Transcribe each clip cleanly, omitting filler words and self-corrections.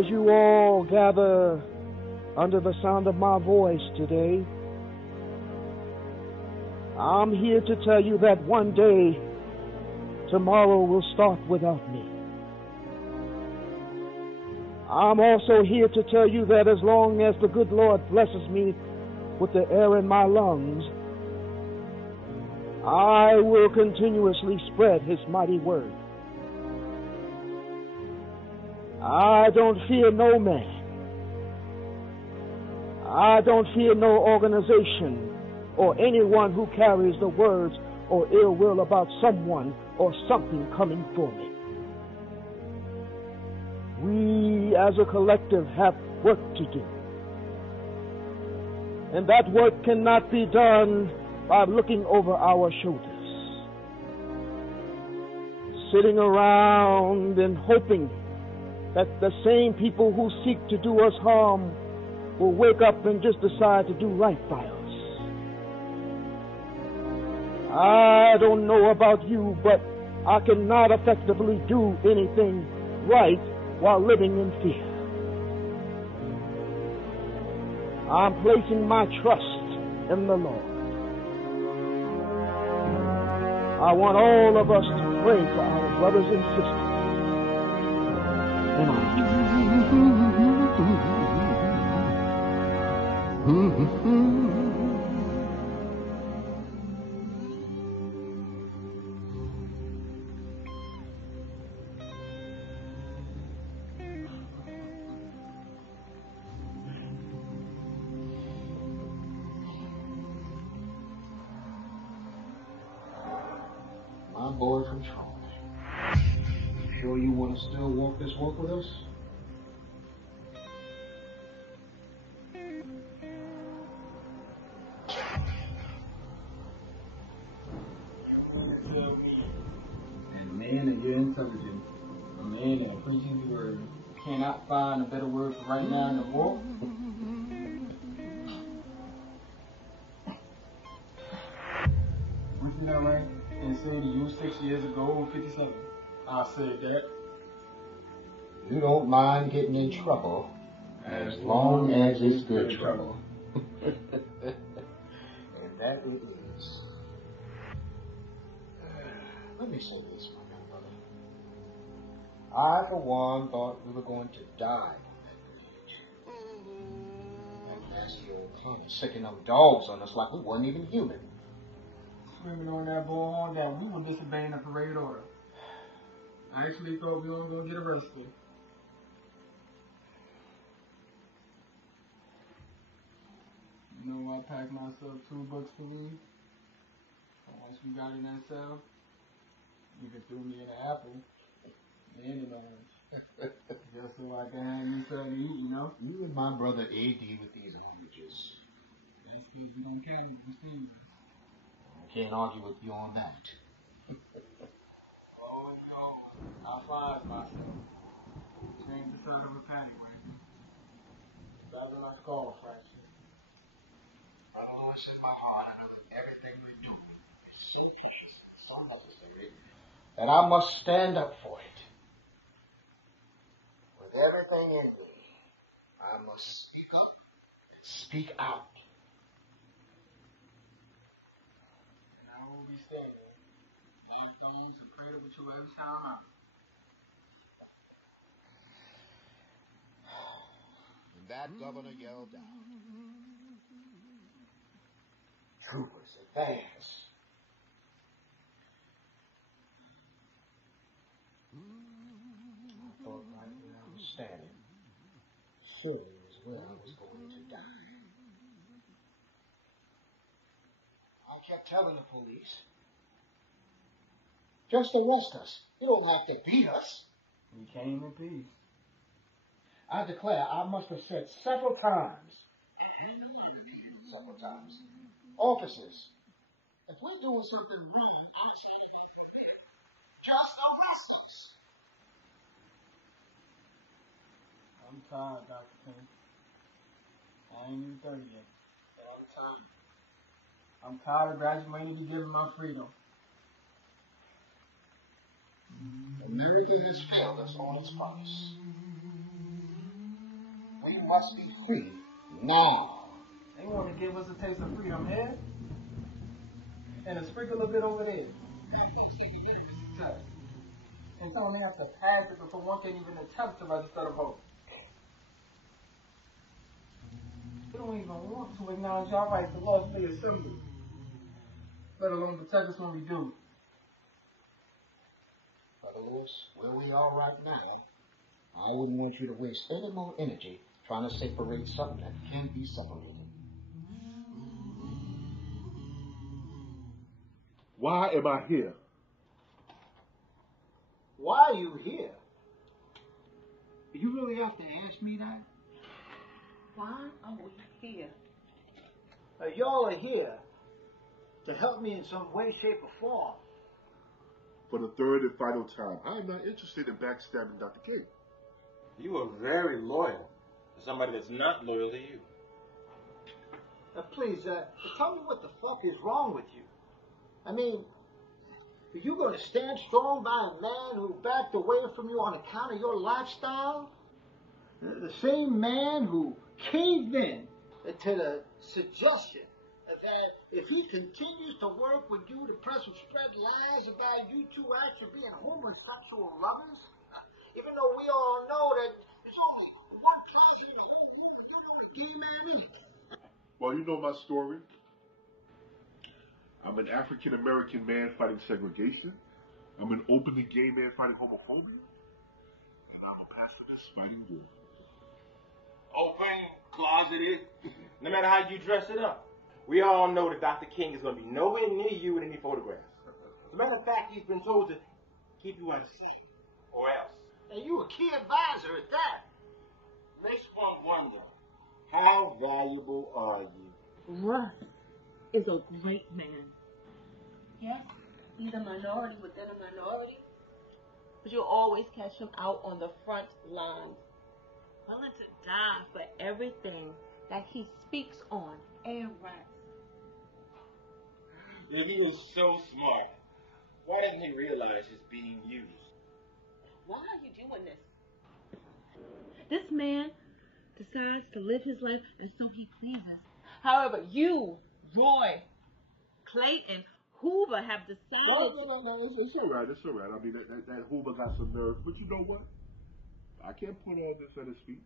As you all gather under the sound of my voice today, I'm here to tell you that one day, tomorrow will start without me. I'm also here to tell you that as long as the good Lord blesses me with the air in my lungs, I will continuously spread His mighty word. I don't fear no man. I don't fear no organization or anyone who carries the words or ill will about someone or something coming for me. We as a collective have work to do. And that work cannot be done by looking over our shoulders, sitting around and hoping that the same people who seek to do us harm will wake up and just decide to do right by us. I don't know about you, but I cannot effectively do anything right while living in fear. I'm placing my trust in the Lord. I want all of us to pray for our brothers and sisters. My boy from Troy. Sure you want to still walk this walk with us? And man, that you're intelligent. A man that preaches the word. Cannot find a better word for right now in the walk. You know, right? And said to you 6 years ago or 57. I said that. You don't mind getting in trouble as long as it's good trouble. And that it is. Let me say this, my young brother. I, for one, thought we were going to die on that bridge. That nasty old Connie sicking them dogs on us like we weren't even human. Screaming on that bullhorn that we were disobeying a parade order. I actually thought we were going to get arrested. You know, I packed myself 2 books to read. And once we got in that cell, you could throw me an apple and an orange. Just so I can have me something to eat, you know? You and my brother A.D. with these oranges. That's because we don't care what we're seeing. I can't argue with you on that. I find myself. Change the side of a panic right now. Rather than my skull fracture. My Lord set my heart under everything we do is so easy, so necessary, that I must stand up for it. With everything in me, I must speak up and speak out. And I will be standing. Like those who pray with you every time. And that governor yelled out, "Troopers, advance!" I thought right where I was standing, surely was where I was going to die. I kept telling the police, just arrest us. You don't have to beat us. We came in peace. I declare, I must have said several times, officers, if we're doing something wrong, just arrest us. I'm tired, Dr. King. I ain't even 30 yet, but I'm tired. I'm tired of graduating to giving my freedom. America has failed us on its promise. We must be free now. They want to give us a taste of freedom here, and a sprinkle of it over there. That makes every bit of success. And someone has to pass it before one can even attempt to register the vote. We don't even want to acknowledge our right to lawfully assemble, let alone protect us when we do. Brother Lewis, where we are right now, I wouldn't want you to waste any more energy trying to separate something that can't be separated. Why am I here? Why are you here? You really have to ask me that? Why are we here? Y'all are here to help me in some way, shape, or form. For the third and final time, I am not interested in backstabbing Dr. King. You are very loyal to somebody that's not loyal to you. Please, tell me what the fuck is wrong with you. I mean, are you going to stand strong by a man who backed away from you on account of your lifestyle? The same man who caved in to the suggestion that if he continues to work with you, the press will spread lies about you two actually being homosexual lovers, even though we all know that there's only one closet in the whole room and there's only gay man in it. Well, you know my story. I'm an African-American man fighting segregation. I'm an openly gay man fighting homophobia. And I'm a pacifist fighting good. Open, closeted, no matter how you dress it up. We all know that Dr. King is going to be nowhere near you in any photographs. As a matter of fact, he's been told to keep you out of sight, or else. And you a key advisor at that. Makes one wonder, how valuable are you? Russ is a great man. Yes, he's a minority within a minority, but you'll always catch him out on the front lines, willing to die for everything that he speaks on and writes. If he was so smart, why didn't he realize he's being used? Why are you doing this? This man decides to live his life as so he pleases. However, you, Roy, Clayton, Hoover have decided... No, it's all right. It's all right. I mean, that Hoover got some nerve. But you know what? I can't put all this at his feet.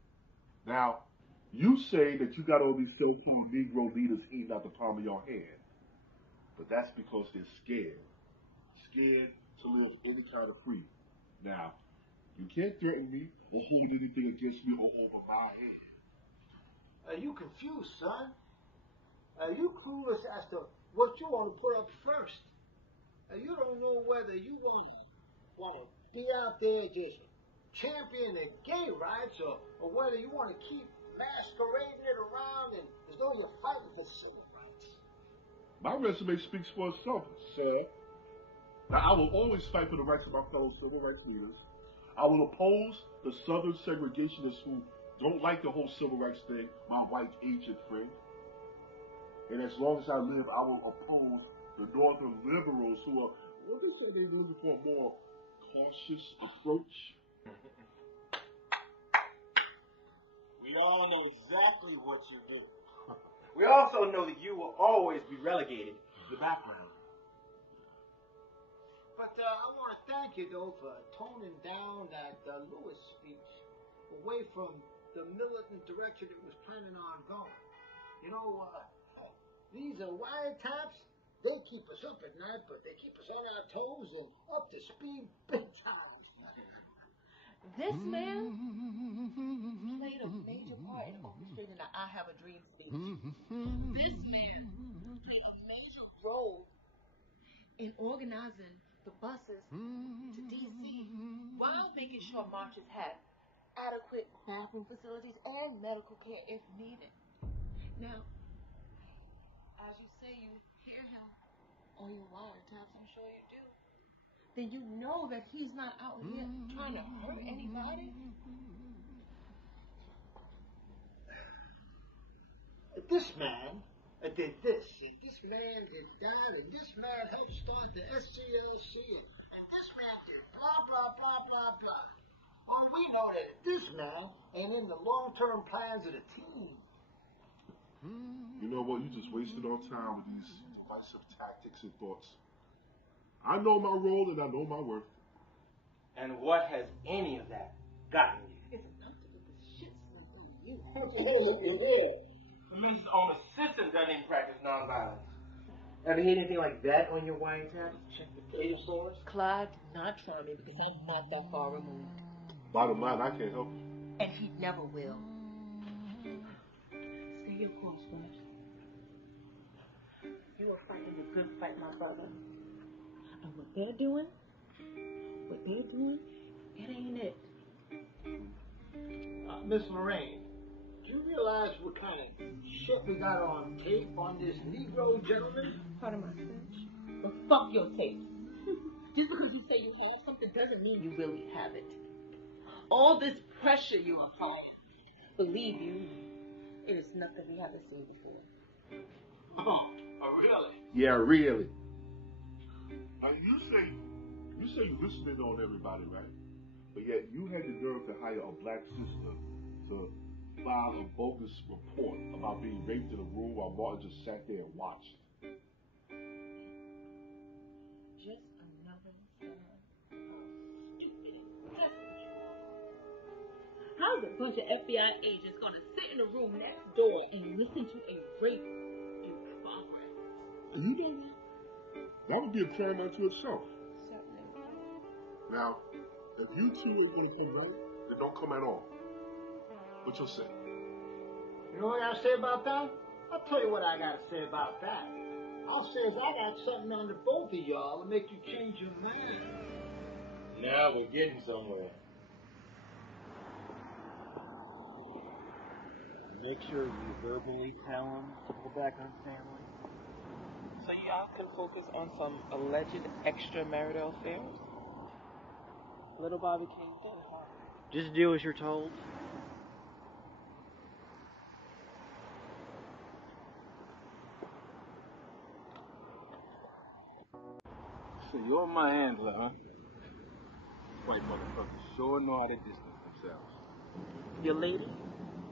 Now, you say that you got all these so-called Negro leaders eating out the palm of your hand. But that's because they're scared. Scared to live any kind of freedom. Now, you can't threaten me or hold anything against me or over my head. Are you confused, son? Are you clueless as to what you want to put up first? You don't know whether you want to be out there just championing the gay rights or whether you want to keep masquerading it around and as though you're fighting for civil rights. My resume speaks for itself, sir. Now, I will always fight for the rights of my fellow civil rights leaders. I will oppose the Southern segregationists who don't like the whole civil rights thing, my white Egypt friend. And as long as I live, I will oppose the Northern liberals who are, well, they say they're looking for a more cautious approach. We all know exactly what you do. We also know that you will always be relegated to the background. But I want to thank you, though, for toning down that Lewis speech away from the militant direction it was planning on going. You know, these wiretaps, they keep us up at night, but they keep us on our toes and up to speed big time. This man played a major part in orchestrating the I Have a Dream speech. This man played a major role in organizing the buses to D.C. while making sure marches had adequate bathroom facilities and medical care if needed. Now, as you say you hear him on your wiretaps, I'm sure you do, then you know that he's not out here trying to hurt anybody. This man did this, and this man did that, and this man helped start the SCLC, and this man did blah, blah, blah, blah, blah. Well, we know that this man ain't in the long-term plans of the team. You know what? You just wasted our time with these divisive tactics and thoughts. I know my role and I know my worth. And what has any of that gotten you? It's enough to get the shit sent on you. The man's own assistant doesn't even practice nonviolence. Ever hear anything like that on your wiretap? Check the data source. Clyde did not try me because I'm not that far removed. Bottom line, I can't help you. And he never will. Stay your course, Flash. You are fighting a good fight, my brother. And what they're doing, it ain't it. Miss Lorraine, do you realize what kind of shit we got on tape on this Negro gentleman? Pardon my French. But fuck your tape. Just because you say you have something doesn't mean you really have it. All this pressure you apply, believe you, it is nothing we haven't seen before. Oh, really? Yeah, really. And you say you listening on everybody, right? But yet you had the nerve to hire a black sister to file a bogus report about being raped in a room while Martin just sat there and watched. Just another sign of stupid and desperate you are. How's a bunch of FBI agents gonna sit in a room next door and listen to a rape in progress? And you know what? That would be a crime unto itself. Certainly. Now, if you two are going to come out, then don't come at all. What you'll say? You know what I gotta say about that? I'll tell you what I gotta say about that. I'll say is I got something under both of y'all to make you change your mind. Now we're getting somewhere. Make sure you verbally tell him to go back on family. So y'all can focus on some alleged extramarital affairs? Little Bobby came dead, huh? Just do as you're told. So you're my handler, huh? White motherfuckers sure know how to distance themselves. Your lady,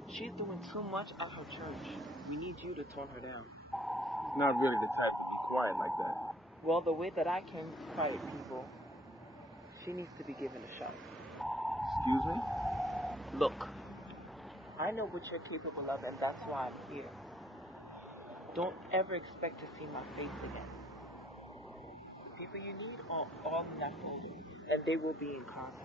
she's doing too much at her church. We need you to tone her down. She's not really the type to be quiet like that. Well, the way that I can quiet people, she needs to be given a shot. Excuse me? Look, I know what you're capable of, and that's why I'm here. Don't ever expect to see my face again. The people you need are all knuckles, and they will be in contact.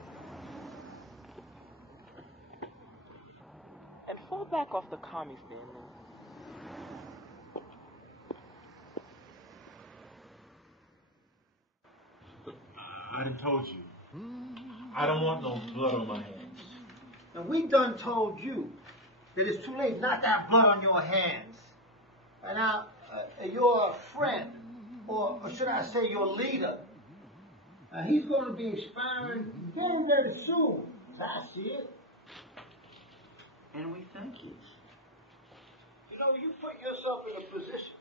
And fall back off the commie stand. I done told you. I don't want no blood on my hands. And we done told you that it's too late not to have blood on your hands. And now, your friend, or should I say your leader, he's going to be expiring very soon. As I see it. And we thank you. You know, you put yourself in a position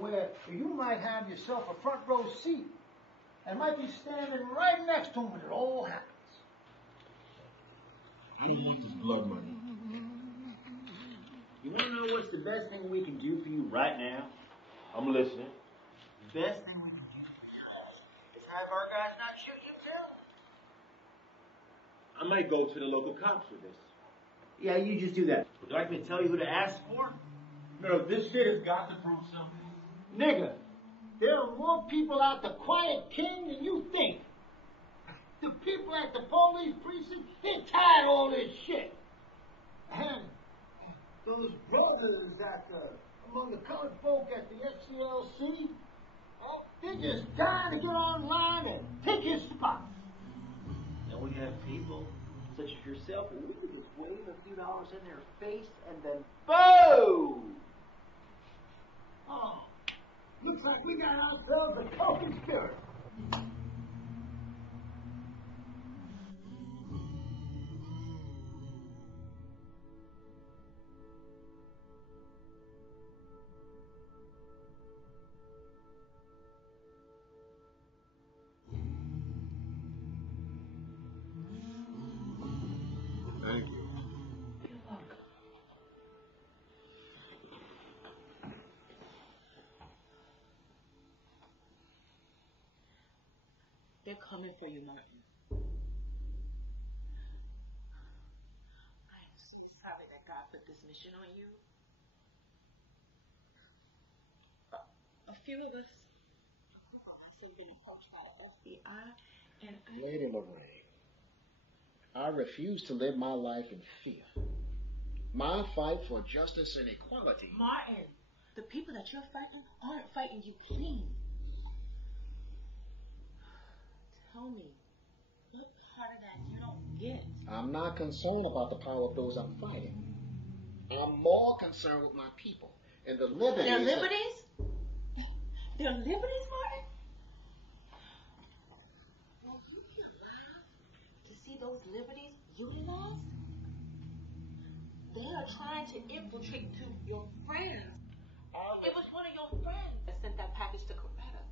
where you might have yourself a front row seat and might be standing right next to him when it all happens. I don't want this blood money. You want to know what's the best thing we can do for you right now? I'm listening. The best thing we can do for you is have our guys not shoot you too. I might go to the local cops with this. Yeah, you just do that. Would you like me to tell you who to ask for? No, this shit has got to prove something. Nigga, there are more people out the Quiet King than you think. The people at the police precinct, they're tired of all this shit. And those brothers among the colored folk at the FCLC, they're just dying to get online and take his spot. And we have people such as yourself, and we can just wave a few dollars in their face and then boom! Oh, looks like we got ourselves a co-conspirator. They're coming for you, Martin. I am so sorry that God put this mission on you. A few of us have been approached by the FBI, and Lady Lorraine, I refuse to live my life in fear. My fight for justice and equality. Martin, the people that you're fighting aren't fighting you clean. Tell me, what part of that you don't get? I'm not concerned about the power of those I'm fighting. I'm more concerned with my people and the liberties. Their liberties? Their liberties, Martin? Will you be allowed to see those liberties utilized? They are trying to infiltrate to your friends. It was one of your friends that sent that package to Coretta.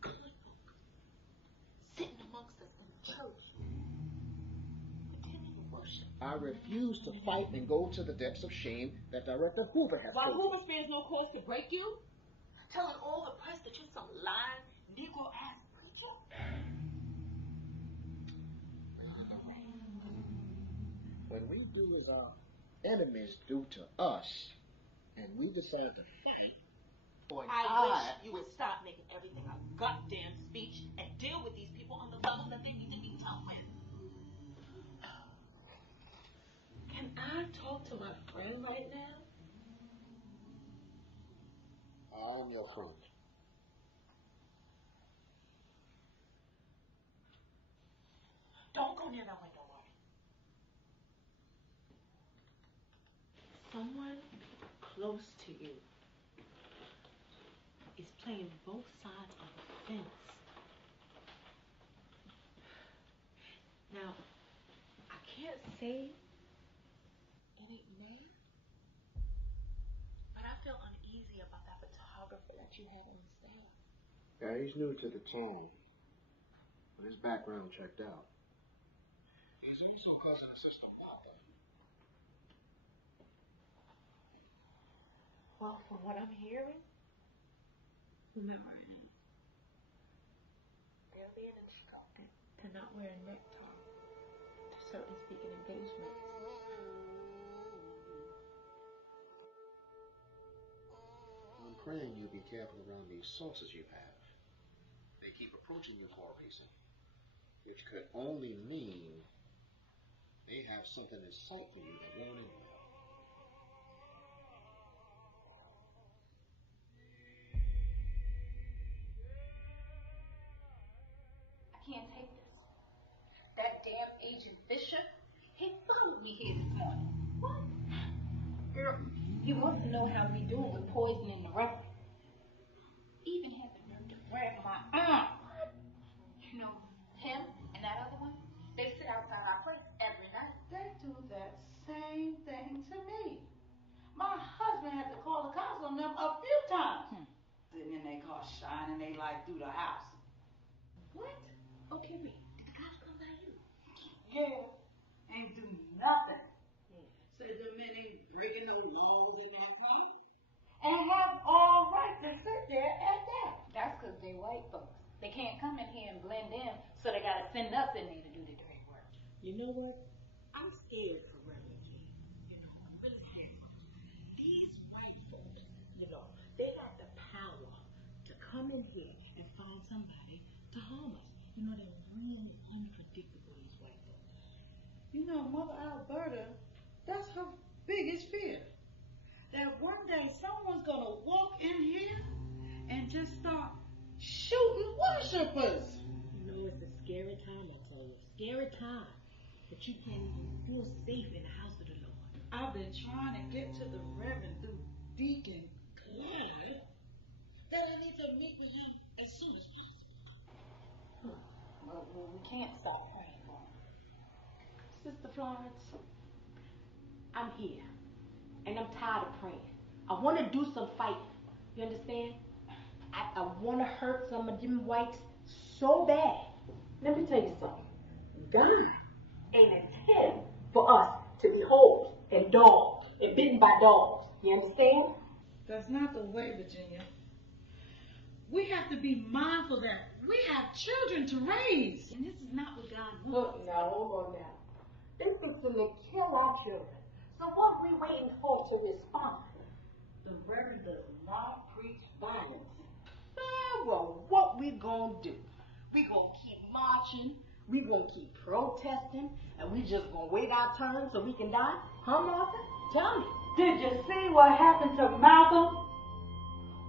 Good folk. Sitting amongst us in the church. Pretending to worship. I refuse to fight and go to the depths of shame that Director Hoover has Why told Hoover me. spares no cause to break you? Telling all the press that you're some lying, Negro-ass preacher? When we do as our enemies do to us, and we decide to fight, boy, I wish you would stop making everything a goddamn speech and deal with these people on the level that they need to be dealt with. Can I talk to my friend right now? I'm your friend. Don't go near that window, Martin. Someone close to you is playing both sides of the fence. Now, I can't say it ain't me, but I feel uneasy about that photographer that you had on staff. Yeah, he's new to the town, but his background checked out. He's also causing a system problem. Well, from what I'm hearing, whomever it is, they're being instructed to not wear a necktie to certain speaking engagements. I'm praying you be careful around these sources you have. They keep approaching you for a reason, which could only mean they have something in sight for you that won't end well. I can't take this. That damn Agent Bishop, he followed me here this morning. What? Girl, you must know how we doing with poisoning the reverend. Even had the nerve to grab my arm. You know, him and that other one, they sit outside our place every night. They do that same thing to me. My husband had to call the cops on them a few times. Sitting in their car shining their light through the house. What? Okay, wait. Did the cops come by you? Yeah. Ain't do nothing. Said the men ain't breaking no laws in our home. And have all right to sit there at that. That's because they white folks. They can't come in here and blend in, so they gotta send us in there to do the dirty work. You know what? I'm scared for Reverend King. You know, I'm really scared. These white folks, you know, they have the power to come in here and find somebody to harm us. You know, they're really unpredictable, these white folks. You know, Mother Alberta, that's her biggest fear. That one day someone's gonna walk in here and just start shooting worshipers. You know, it's a scary time, I tell you. Scary time that you can't even feel safe in the house of the Lord. I've been trying to get to the Reverend through Deacon Clyde that I need to meet with him as soon as possible. Well, we can't stop praying for him. Sister Florence, I'm here. And I'm tired of praying. I want to do some fighting. You understand? I want to hurt some of them whites so bad. Let me tell you something. God ain't intend for us to be hoes and dogs and bitten by dogs. You understand? That's not the way, Virginia. We have to be mindful that we have children to raise. And this is not what God wants. Look now, hold on now. This is to kill our children. So what we waiting for to respond? The Reverend does not preach violence. Well, what we gonna do? We gonna keep marching, we gonna keep protesting, and we just gonna wait our turn so we can die? Huh, Martha? Tell me. Did you see what happened to Malcolm?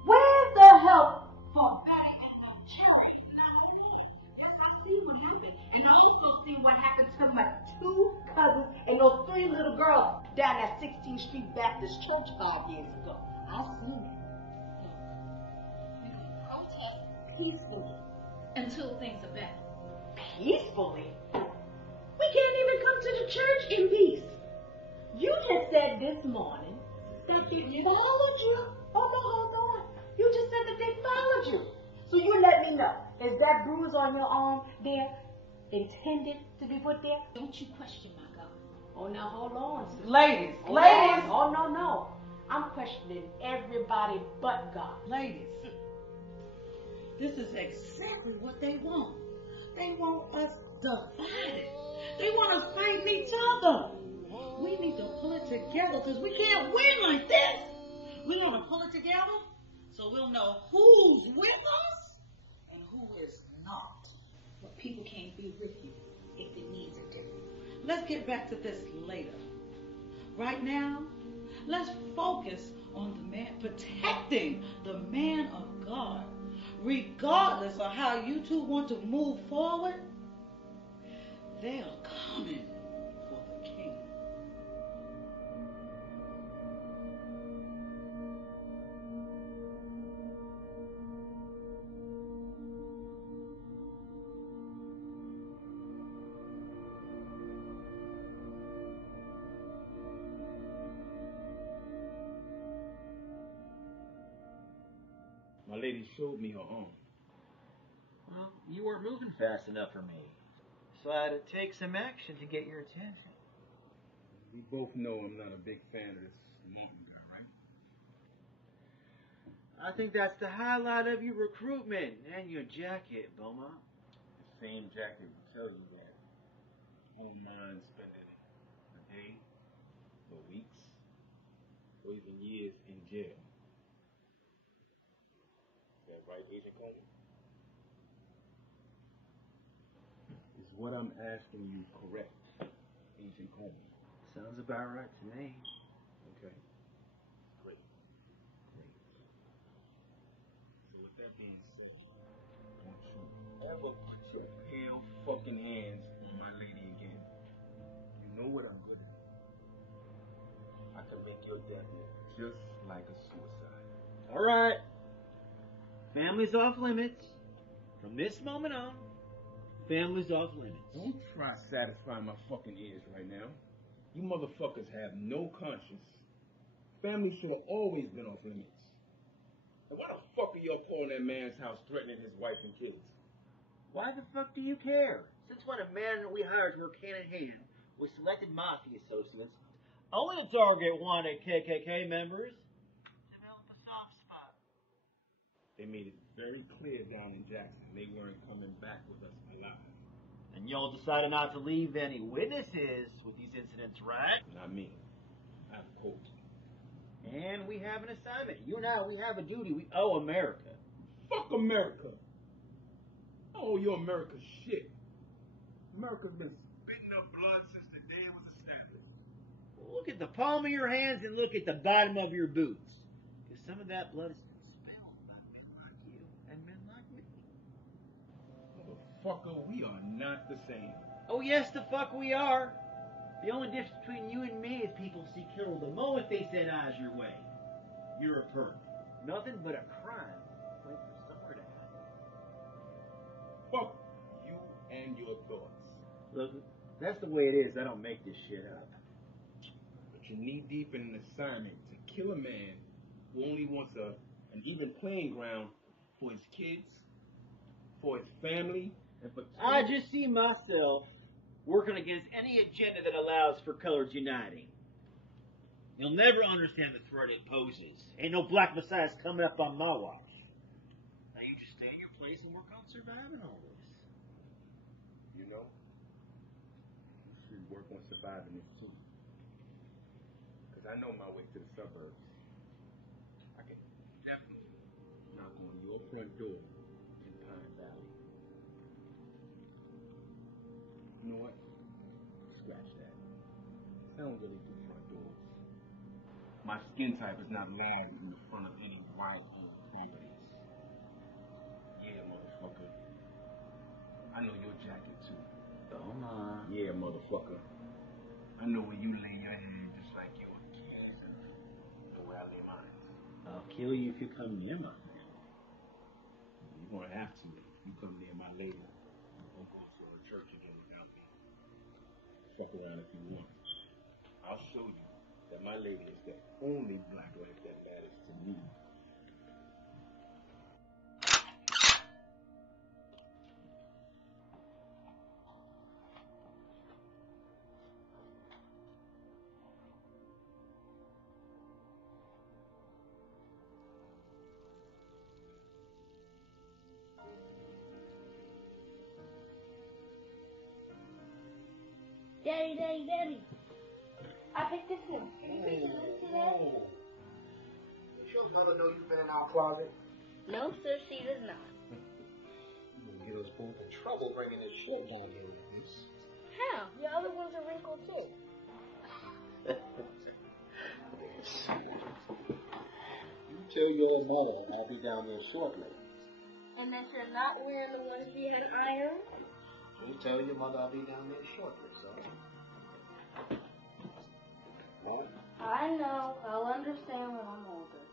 Where's the help for Betty and Jerry? Yes, I see what happened. And I also see what happened to my 2 cousins and those 3 little girls down at 16th Street Baptist Church 5 years ago. I seen it. We can protest peacefully until things are better. Peacefully? We can't even come to the church in peace. You just said this morning that they followed you. Hold on. You just said that they followed you. So you let me know. Is that bruise on your arm there intended to be put there? Don't you question my God. Oh, now hold on, sister. Ladies. Oh, no. I'm questioning everybody but God. Ladies, this is exactly what they want. They want us divided. They want us fighting each other. We need to pull it together because we can't win like this. We want to pull it together so we'll know who's with us and who is not. But people can't be with you if it needs a difference. Let's get back to this later. Right now, let's focus on the man, protecting the man of God. Regardless of how you two want to move forward, they are coming for the king. My lady showed me her arm. Well, you weren't moving fast enough for me. So I had to take some action to get your attention. We both know I'm not a big fan of this mountain girl, right? I think that's the highlight of your recruitment and your jacket, Beaumont. The same jacket will tell you that I won't mind spending a day, or weeks, or even years in jail. Is that right, Agent Coleman? Is what I'm asking you correct, Agent Coleman? Sounds about right to me. Okay. Great. So with that being said, don't you ever put your pale fucking hands on my lady again. You know what I'm good at. I can make your death look just like a suicide. All right. Family's off limits. From this moment on, family's off limits. Don't try satisfying my fucking ears right now. You motherfuckers have no conscience. Family should have always been off limits. And why the fuck are y'all calling that man's house threatening his wife and kids? Why the fuck do you care? Since when a man that we hired to go hand in hand with selected mafia associates, only to target wanted KKK members, develop a soft spot. They made it very clear down in Jackson they weren't coming back with us alive. And y'all decided not to leave any witnesses with these incidents, right? Not me. I have a court. And we have an assignment. You and I, we have a duty. We owe America. Fuck America. Oh, you America shit. America's been spitting up blood since the day it was established. Look at the palm of your hands and look at the bottom of your boots. Because some of that blood has been spilled by men like you and men like me. Motherfucker, we are not the same. Oh, yes, the fuck we are. The only difference between you and me is people see Carol the moment they set eyes your way. You're a perp. Nothing but a crime waiting for somewhere to happen. Fuck you and your thoughts. Look, that's the way it is. I don't make this shit up. But you're knee deep in an assignment to kill a man who only wants an even playing ground for his kids, for his family, and for... I just see myself working against any agenda that allows for colors uniting. You'll never understand the threat it poses. Ain't no black messiahs coming up on my watch. Now you stay in your place and work on surviving all this. You know, you should work on surviving this too. Because I know my way to the suburbs. I can definitely knock on your front door in Pine Valley. You know what? Scratch that. I don't really do front doors. My skin type is not allowed in the front of any white-owned properties. Yeah, motherfucker. I know your jacket too. Come on. Yeah, motherfucker. I know when you lay your head just like you're a kid. The way I lay mine. I'll kill you if you come near my family. You're gonna have to if you come near my lady. Don't go to a church again without me. Fuck around if you want. I'll show you that my lady is the only black life that matters to me. Daddy. I picked this one. Can you pick this today? Does your mother know you've been in our closet? No, sir, she does not. You'll get us both in trouble bringing this shit down here with this. How? The other ones are wrinkled too. You tell your mother I'll be down there shortly. And that you're not wearing the ones she had ironed? You tell your mother I'll be down there shortly, so. Huh? I know. I'll understand when I'm older.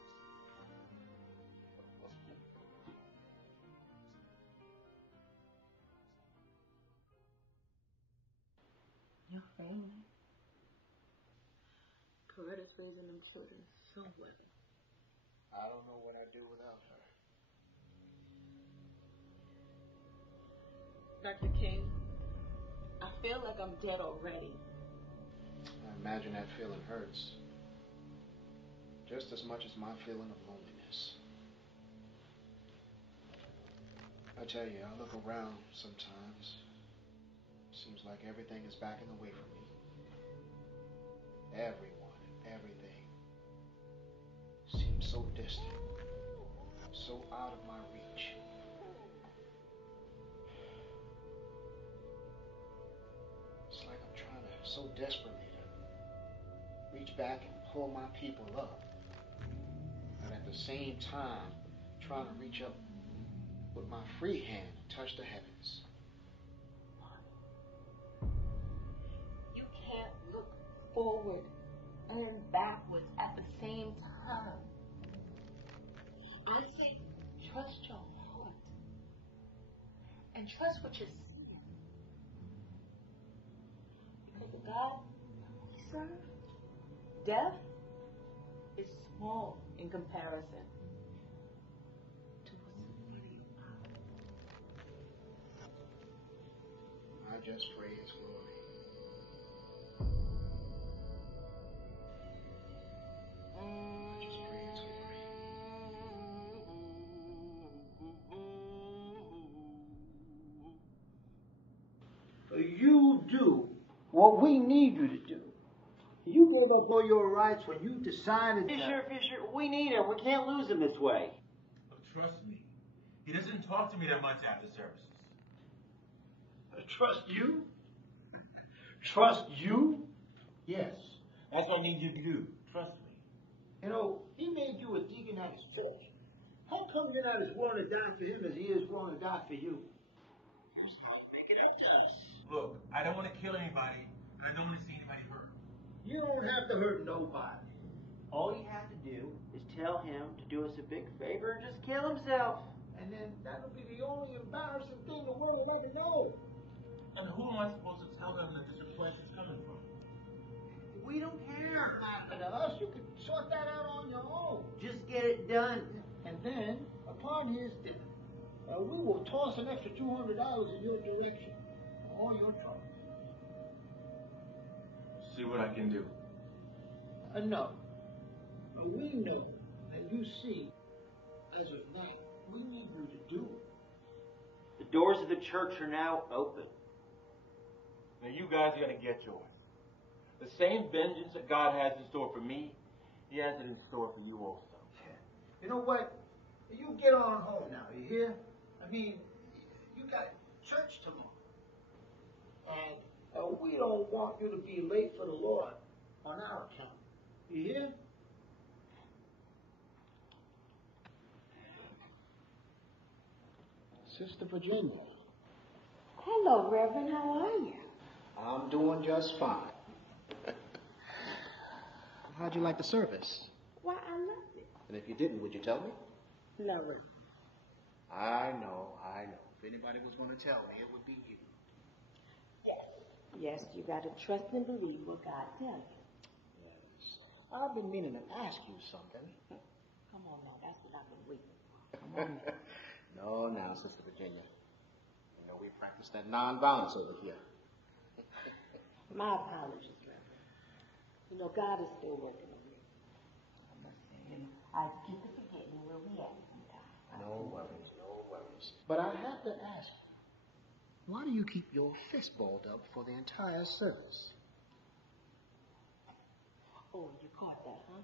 Your family. Coretta's raising them children so well. I don't know what I'd do without her. Dr. King, I feel like I'm dead already. I imagine that feeling hurts. Just as much as my feeling of loneliness. I tell you, I look around sometimes. Seems like everything is backing away from me. Everyone and everything seems so distant, so out of my reach. It's like I'm trying to so desperately to reach back and pull my people up, but at the same time trying to reach up with my free hand and touch the heavens. You can't look forward and backwards at the same time. I say trust your heart and trust what you see. Because the God we serve, death is small in comparison to what's worthy of I just pray His glory. I just pray His glory. You do what we need you to do. You gave up all your rights when you decided Fisher, we need him. We can't lose him this way. But trust me, he doesn't talk to me that much after services. Trust you? Trust you? Yes. That's what I need you to do. Trust me. You know, he made you a deacon at his church. How come you're not as willing to die for him as he is willing to die for you? Who's going to make it up to us? Look, I don't want to kill anybody, and I don't want to see anybody hurt. You don't have to hurt nobody. All you have to do is tell him to do us a big favor and just kill himself. And then that'll be the only embarrassing thing the world will ever know. And who am I supposed to tell them that this request is coming from? We don't care. And us, you can sort that out on your own. Just get it done. And then, upon his death, we will toss an extra $200 in your direction. All your trouble. See what I can do. No. We know, and you see, as of now, we need you to do. The doors of the church are now open. Now you guys are going to get yours. The same vengeance that God has in store for me, He has it in store for you also. You know what? You get on home now, you hear? I mean, you got church tomorrow. And we don't want you to be late for the Lord on our account. You hear? Sister Virginia. Hello, Reverend. How are you? I'm doing just fine. How'd you like the service? Why, I loved it. And if you didn't, would you tell me? No, Reverend. I know. If anybody was going to tell me, it would be you. Yes, you got to trust and believe what God tells you. Yes. I've been meaning to ask you something. Come on now, that's what I've been waiting for. Come on now. No, now, Sister Virginia. You know, we practice that nonviolence over here. My apologies, Reverend. You know, God is still working on me. I must say, I keep forgetting where we at sometimes. No worries. But I have to ask you, why do you keep your fist balled up for the entire service? Oh, you caught that, huh?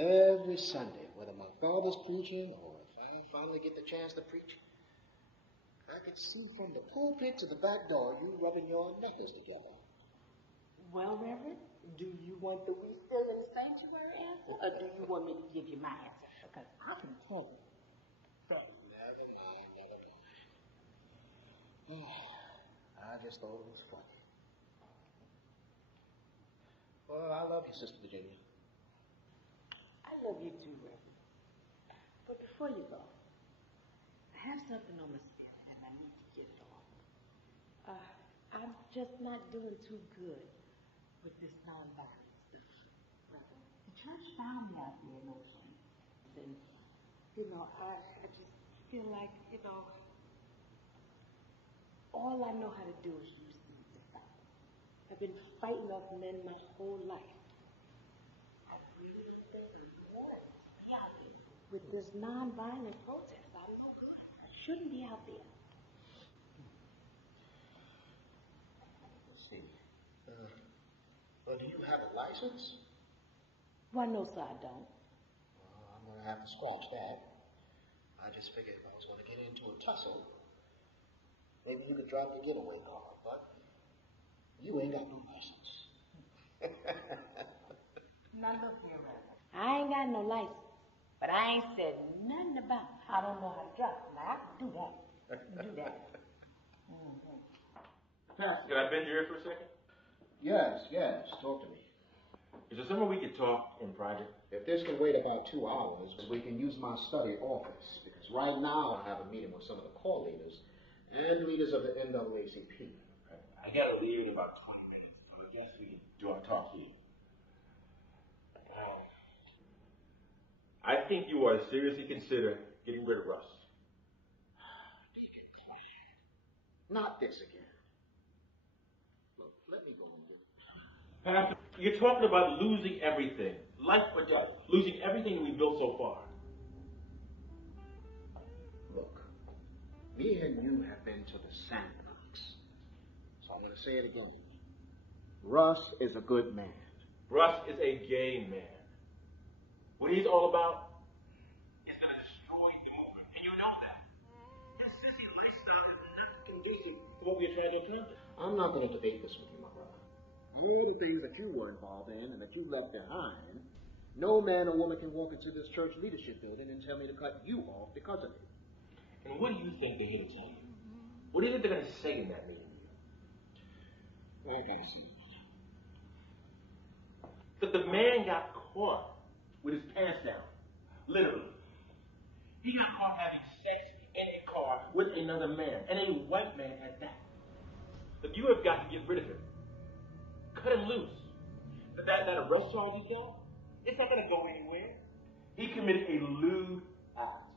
Every Sunday, whether my father's preaching or if I finally get the chance to preach, I can see from the pulpit to the back door you rubbing your knuckles together. Well, Reverend, do you want the we still in the sanctuary answer, or do you want me to give you my answer? Because I can tell you. Never mind. I just thought it was funny. Well, I love you, Sister Virginia. I love you too, Reverend. But before you go, I have something on my spirit and I need to get it off. I'm just not doing too good with this nonviolent stuff. The church found me out there in those streets. And, I just feel like, all I know how to do is use things to fight. I've been fighting off men my whole life. I really think with this nonviolent protest, I shouldn't be out there. Let's see. Well, do you have a license? Why, no, sir, I don't. I'm going to have to scratch that. I just figured if I was going to get into a tussle, maybe you could drive the getaway car, but you ain't got no license. Now look here, Reverend. I ain't got no license, but I ain't said nothing about I don't know how to drive. Now, I can do that. Pastor, can I bend your ear for a second? Yes, talk to me. Is there somewhere we could talk in private? If this can wait about 2 hours, we can use my study office, because right now I have a meeting with some of the core leaders and leaders of the NAACP. I gotta leave in about 20 minutes, so I guess we can do our talk here. I think you ought to seriously consider getting rid of Russ. Not this again. Look, let me go on. Pastor, you're talking about losing everything. Life or death. Losing everything we built so far. Look, me and you have been to the sandbox. So I'm going to say it again. Russ is a good man. Russ is a gay man. What he's all about is going to destroy the movement. And you know that. His sissy lifestyle is not conducive to what we're trying to accomplish. I'm not going to debate this with you, my brother. All the things that you were involved in and that you left behind, no man or woman can walk into this church leadership building and tell me to cut you off because of it. And what do you think they're here to tell you? What do you think they're going to say in that meeting? I got to see. That the man got caught with his pants down. Literally. He got caught having sex in a car with another man, and a white man at that. But you have got to get rid of him. Cut him loose. That arrest charge he got, it's not going to go anywhere. He committed a lewd act.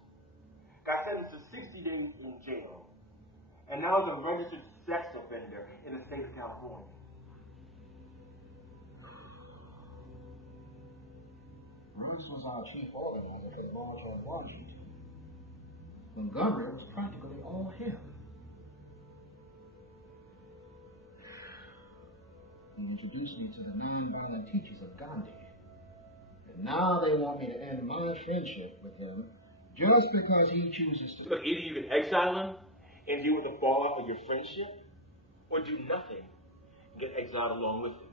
Got sentenced to 60 days in jail, and now is a registered sex offender in the state of California. Bruce was our chief organizer for the March on Washington. Montgomery was practically all him. He introduced me to the nonviolent teachers of Gandhi. And now they want me to end my friendship with them just because he chooses to. Look, either you can exile him and deal with the fallout of your friendship, or do nothing and get exiled along with him.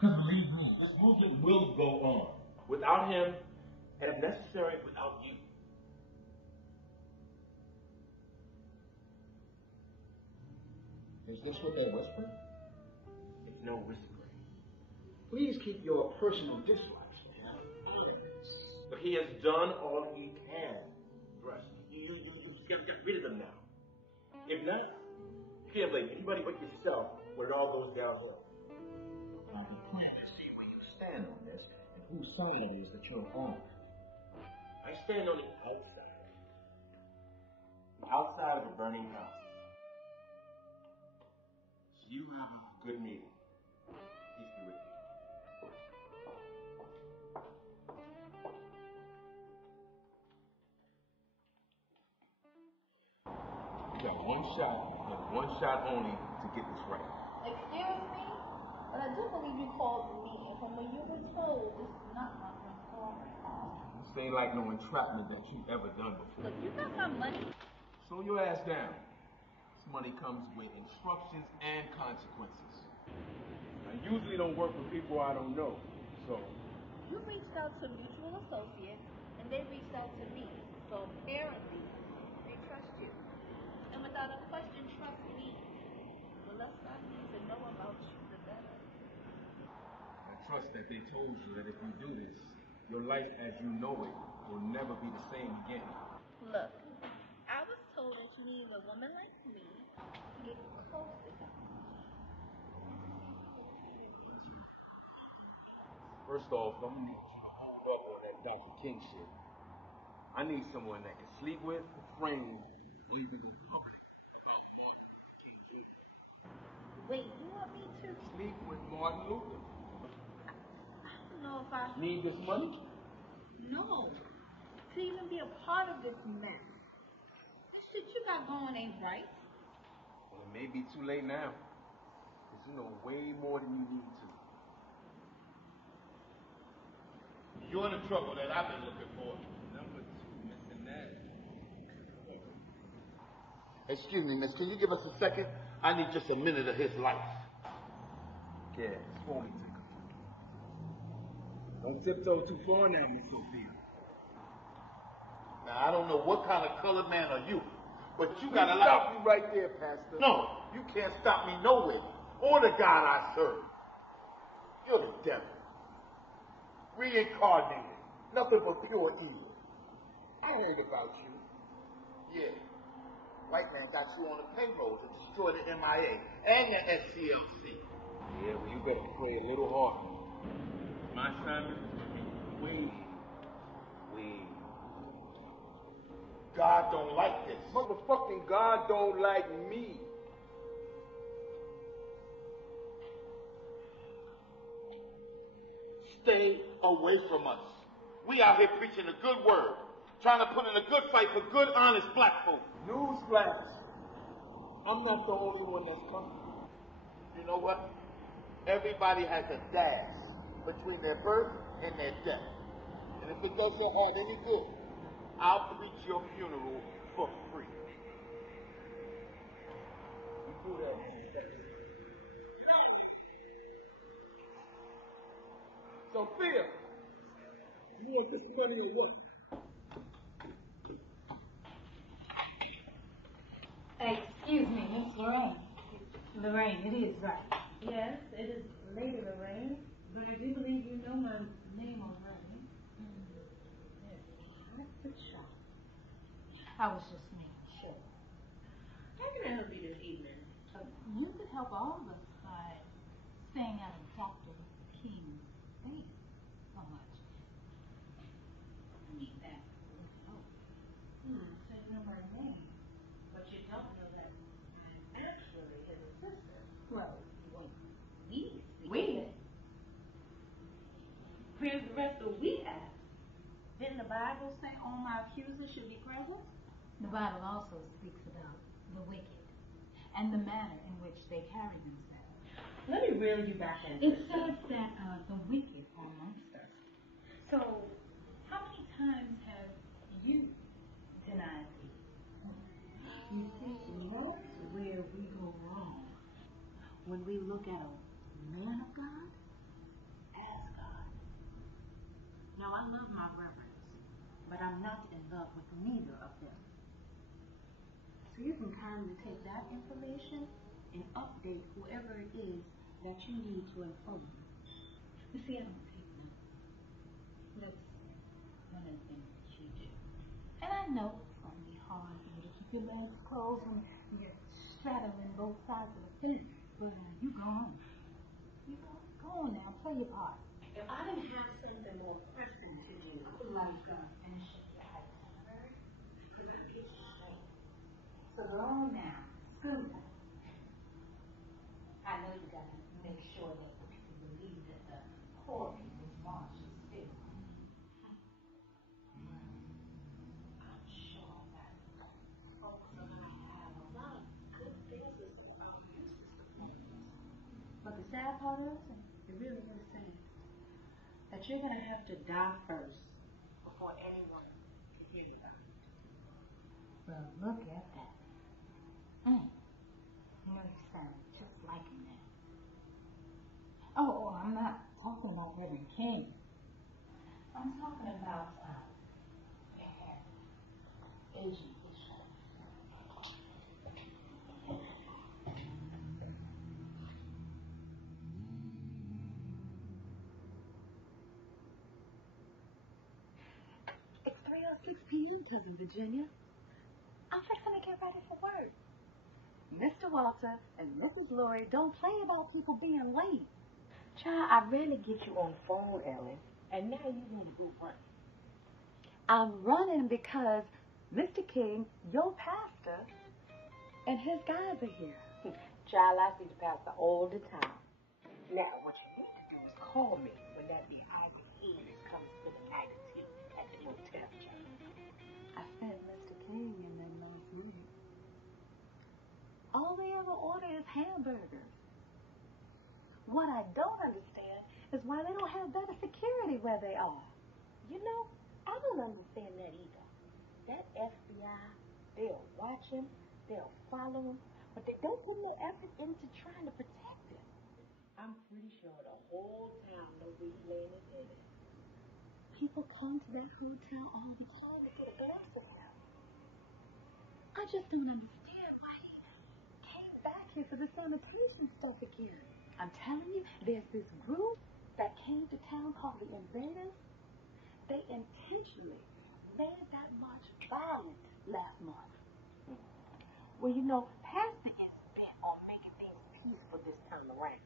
This movement will go on without him, and if necessary, without you. Is this what they're whispering? It's no whispering. Please keep your personal dislikes. But he has done all he can for us. You got to get rid of them now. If not, you can't blame anybody but yourself when it all goes downhill. I'll be planning to see where you stand on this and whose side it is that you're on. I stand on the outside. The outside of the burning house. So you have a good meeting. Peace be with you. You got one shot, and one shot only to get this right. Excuse me? But I do believe you called me, and from what you were told, this is not my front door. This ain't like no entrapment that you've ever done before. Look, you got my money. Slow your ass down. This money comes with instructions and consequences. I usually don't work with people I don't know, so. You reached out to Mutual Associates, and they reached out to me. So apparently, they trust you. And without a question, trust me. The less I need to know about you, the better. I trust that they told you that if you do this, your life as you know it will never be the same again. Look, I was told that you needed a woman like me to get close to you. First off, I'm gonna need you to hold up on that Dr. King shit. I need someone that can sleep with, frame, or even do Wait, you want me to? sleep with Martin Luther. I don't know if I... Need this money? No. To even be a part of this mess. This shit you got going ain't right. Well, it may be too late now. Because you know way more than you need to. You're the trouble that I've been looking for. Number 2, Mr. Nat. Excuse me, miss, can you give us a second? I need just a minute of his life. Yeah, it's for me, Jacob. Don't tiptoe too far now, Miss Sophia. Now, I don't know what kind of colored man are you, but you got a lot. Stop me right there, Pastor. No, you can't stop me nowhere. Or the God I serve. You're the devil. Reincarnated. Nothing but pure evil. I heard about you. Yeah. White man got you on the payroll to destroy the MIA and the SCLC. Yeah, well, you better play a little harder. My assignment is to be way. God don't like this. Motherfucking God don't like me. Stay away from us. We out here preaching a good word, trying to put in a good fight for good, honest black folk. Newsflash. I'm not the only one that's coming. You know what? Everybody has a dash between their birth and their death. And if it does your heart any good, I'll preach your funeral for free. You do that. Sophia, you want this money or what? Excuse me, Miss Lorraine. Lorraine, it is right. Yes, it is Lady Lorraine, but I do believe you know my name already. Yes, that's a shot. I was just making sure. How can I help you this evening? You could help all of us by staying out of Dr. King's face so much. I mean, that would help. So you know my name, but you don't know that I'm actually his assistant. Well, we. Where's the rest of we at? Didn't the Bible say all my accusers should be present? The Bible also speaks about the wicked and the manner in which they carry themselves. Let me reel you back in. It says that the wicked are amongst us. So, how many times have you denied me? You see, that's where we go wrong. When we look at a man of God as God. Now, I love my reverends, but I'm not in love with neither of them. So you can kindly take that information and update whoever it is that you need to inform. You see, I don't take nothing. That's one of the things that you do. And I know it's going to be hard for you to keep your legs closed when you're straddling both sides of the fence. But you go on. You go on now, play your part. If I didn't have something more pressing to do, I would like to finish your itinerary. So go on now. Scoot. I know you got to make sure that the people believe that the poor people's march is still. I'm sure that folks are going to have a lot of good things to say about useless. But the sad part is, it really is sad, that you're going to have to die first before anyone can hear about it. Well, look at that. You know, you sound just like him now. Oh, I'm not talking about Reverend King. I'm talking about Agent Bishop. It's 3:06 p.m., Cousin Virginia. I'm fixing to get ready for work. Mr. Walter and Mrs. Lloyd don't play about people being late. Child, I rarely get you on the phone, Ellen, and now you want to go run. I'm running because Mr. King, your pastor, and his guys are here. Child, I see the pastor all the time. Now, what you need to do is call me when that big ICE comes to the night at the motel. I sent Mr. King in that last minute. All they ever order is hamburgers. What I don't understand is why they don't have better security where they are. You know, I don't understand that either. That FBI, they'll watch him, they'll follow him, but they don't put no effort into trying to protect him. I'm pretty sure the whole town knows he's laying his head. People come to that hotel all the time to get a glimpse of him. I just don't understand why he came back here for the sanitation stuff again. I'm telling you, there's this group that came to town called the Invaders. They intentionally made that march violent last month. Well, you know, Pastor is bent on making things peaceful this time around.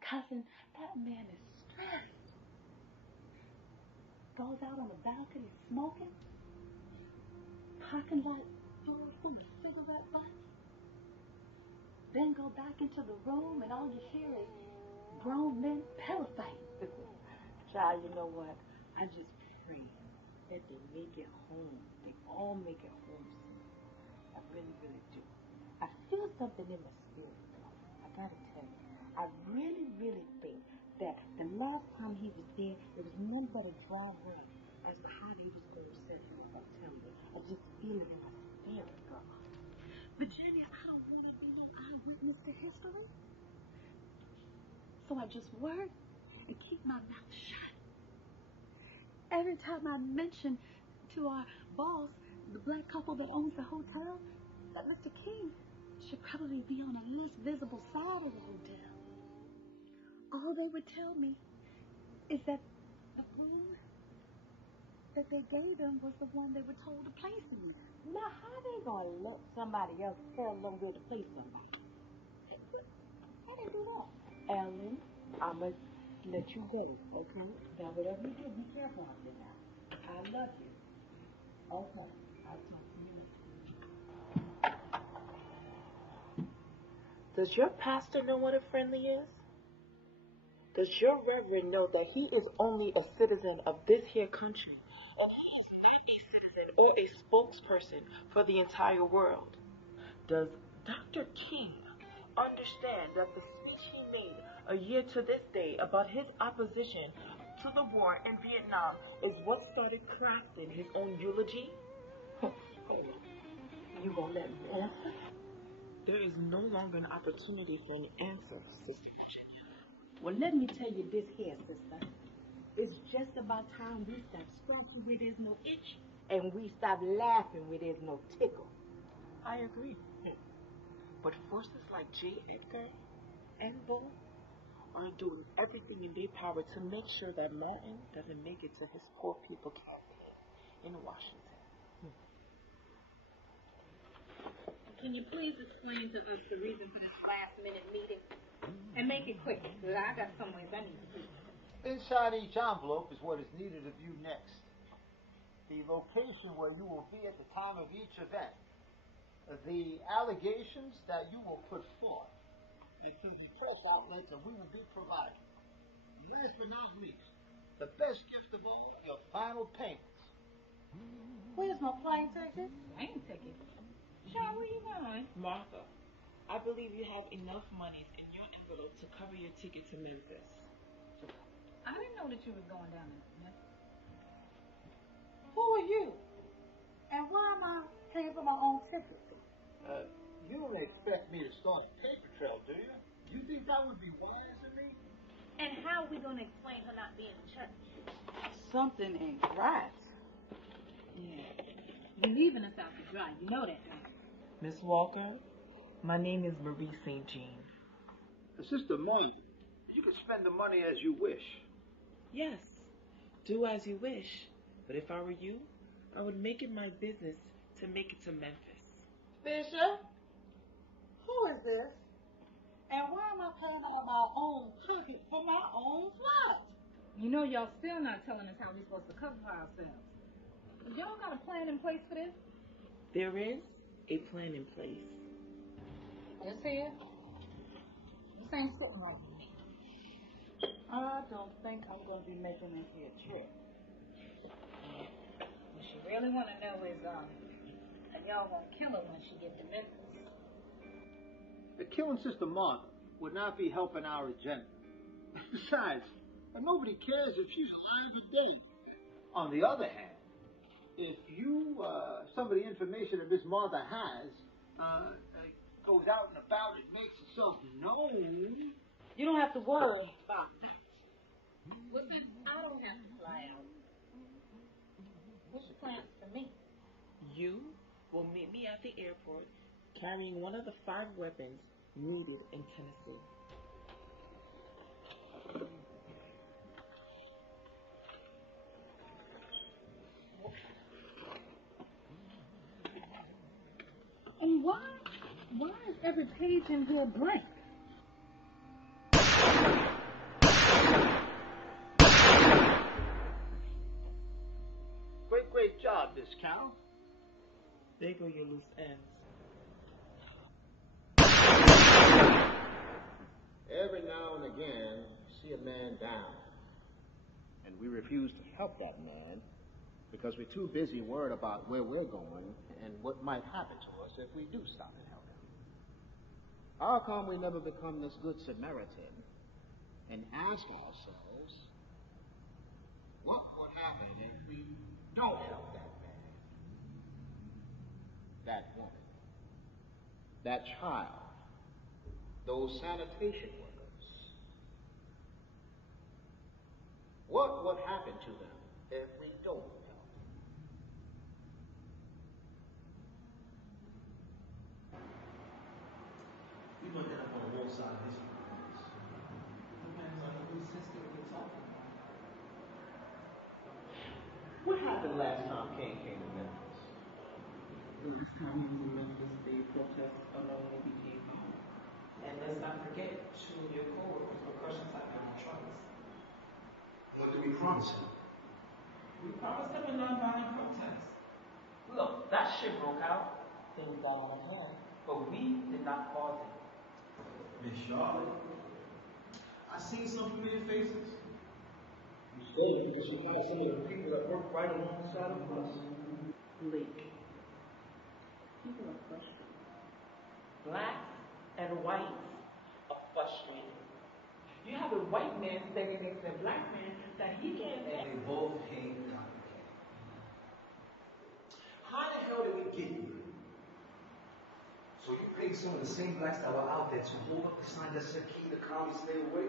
Cousin, that man is stressed. Goes out on the balcony smoking. Parking lot doors full of cigarette butts. Then go back into the room and all you hear is grown men pillow fighting. Child, you know what? I just pray that they make it home. They all make it home soon. I really, really do. I feel something in my spirit, though. I gotta tell you. I really, really think that the last time he was there, it was none but a dry run as to how they was going to set him up. I'm telling you. I just feel it in my spirit, girl. Virginia, I don't want to be an eyewitness to history. So I just work and keep my mouth shut. Every time I mention to our boss, the black couple that owns the hotel, that Mr. King should probably be on a less visible side of the hotel. All they would tell me is that the room that they gave them was the one they were told to place him in. Now, how they gonna let somebody else tell them where to place somebody? How they do that? Ellen, I'm going to let you go, okay? Now, whatever you do, be careful out there now. I love you. Okay, I'll talk to you later. Does your pastor know what a friendly is? Does your reverend know that he is only a citizen of this here country? And he is not a citizen or a spokesperson for the entire world. Does Dr. King understand that the speech he made a year to this day about his opposition to the war in Vietnam is what started crafting his own eulogy? You gonna let me answer? There is no longer an opportunity for an answer, Sister Virginia. Well, let me tell you this here, sister. It's just about time we stop scratching where there's no itch and we stop laughing where there's no tickle. I agree. But forces like J. Edgar and Bull are doing everything in their power to make sure that Martin doesn't make it to his poor people campaign in Washington. Can you please explain to us the reason for this last-minute meeting? And make it quick, because I got some ways I need to do. Inside each envelope is what is needed of you next. The location where you will be at the time of each event. The allegations that you will put forth. And to the press outlets that we will be providing. Last but not least, the best gift of all, your final payments. Where's my plane ticket? Plane ticket? Sean, where you going? Martha, I believe you have enough monies in your envelope to cover your ticket to Memphis. I didn't know that you was going down there. Who are you? And why am I paying for my own ticket? You don't expect me to start a paper trail, do you? You think that would be wise of me? And how are we going to explain her not being in church? Something ain't right. Yeah. You're leaving us out to dry. You know that, right? Miss Walker, my name is Marie St. Jean. Sister Martha, you can spend the money as you wish. Yes, do as you wish. But if I were you, I would make it my business to make it to Memphis. Bishop, who is this? And why am I paying out of my own pocket for my own flight? You know y'all still not telling us how we're supposed to cover ourselves. Y'all got a plan in place for this? There is a plan in place. This here? This ain't sitting right with me. I don't think I'm going to be making this here trip. What she really want to know is, are y'all going to kill her when she gets to Memphis? The killing Sister Martha would not be helping our agenda. Besides, nobody cares if she's alive or dead. On the other hand, if you, some of the information that Miss Martha has, goes out and about and makes itself known, you don't have to worry about that. Well, then I don't have to fly out. What's your plans for me? You will meet me at the airport carrying one of the 5 weapons needed in Tennessee. And why is every page in here blank? Great job, Viscount. There go your loose ends. Every now and again, you see a man down, and we refuse to help that man because we're too busy worried about where we're going and what might happen to us if we do stop and help him. How come we never become this good Samaritan and ask ourselves, what would happen if we don't help that man, that woman, that child, those sanitation workers? What would happen to them if we don't help them? We look at it on both sides of history. Depends on whose sister we're talking about. What happened last time King came to Memphis? The last time he was in Memphis, the protests alone became known. And let's not forget, 2 of your co-workers were crushed inside their own trucks. What did we promise him? We promised them a non-violent protest. Look, that shit broke out. Things got out of hand. But we did not cause it. Miss Charlotte, I seen some familiar faces. You said it because you found some of the people that work right alongside of us. bleak. People are frustrated. Blacks and whites are frustrated. You have a white man standing next to a black man that he can't stand. They both hate Dr. King. How the hell did we get here? So you paid some of the same blacks that were out there to hold up the sign that said keep the commies stay away.